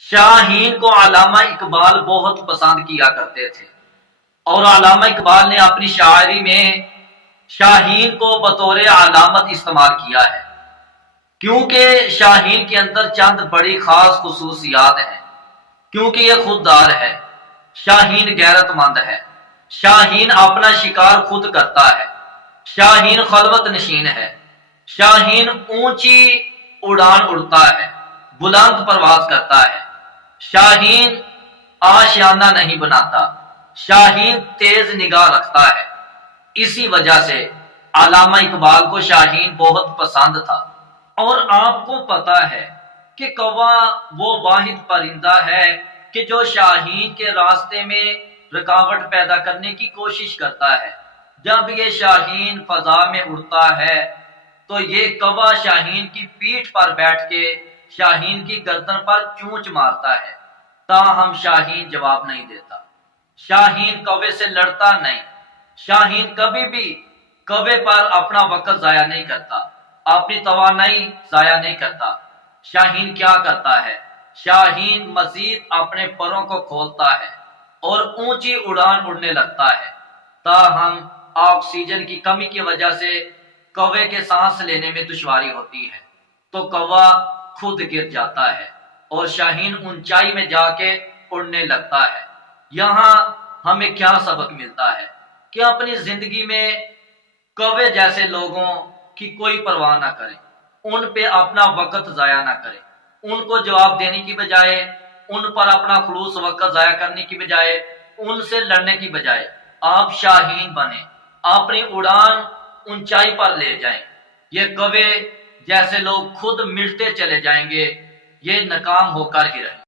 شاہین کو علامہ اقبال بہت پسند کیا کرتے تھے، اور علامہ اقبال نے اپنی شاعری میں شاہین کو بطور علامت استعمال کیا ہے، کیونکہ شاہین کے اندر چند بڑی خاص خصوصیات ہیں۔ کیونکہ یہ خوددار ہے، شاہین غیرت مند ہے، شاہین اپنا شکار خود کرتا ہے، شاہین خلوت نشین ہے، شاہین اونچی اڑان اڑتا ہے، بلند پرواز کرتا ہے، شاہین آشیانہ نہیں بناتا، شاہین تیز نگاہ رکھتا ہے۔ اسی وجہ سے علامہ اقبال کو شاہین بہت پسند تھا۔ اور آپ کو پتا ہے کہ کوا وہ واحد پرندہ ہے کہ جو شاہین کے راستے میں رکاوٹ پیدا کرنے کی کوشش کرتا ہے۔ جب یہ شاہین فضا میں اڑتا ہے تو یہ کوا شاہین کی پیٹھ پر بیٹھ کے شاہین کی گردن پر چونچ مارتا ہے، تاہم شاہین جواب نہیں دیتا۔ شاہین کوے سے لڑتا نہیں، شاہین کبھی بھی کوے پر اپنا وقت ضائع نہیں کرتا، اپنی توانائی ضائع نہیں کرتا۔ شاہین کیا کرتا ہے؟ شاہین مزید اپنے پروں کو کھولتا ہے اور اونچی اڑان اڑنے لگتا ہے، تاہم آکسیجن کی کمی کی وجہ سے کوے کے سانس لینے میں دشواری ہوتی ہے، تو کوا خود گر جاتا ہے اور شاہین اونچائی میں جا کے اڑنے لگتا ہے۔ یہاں ہمیں کیا سبق ملتا ہے کہ اپنی زندگی میں کوے جیسے لوگوں کی کوئی پرواہ نہ کریں، ان پہ اپنا وقت ضائع نہ کریں، ان کو جواب دینے کی بجائے، ان پر اپنا خلوص وقت ضائع کرنے کی بجائے، ان سے لڑنے کی بجائے آپ شاہین بنیں، اپنی اڑان اونچائی پر لے جائیں۔ یہ کوے جیسے لوگ خود مٹتے چلے جائیں گے، یہ ناکام ہو کر ہی رہیں۔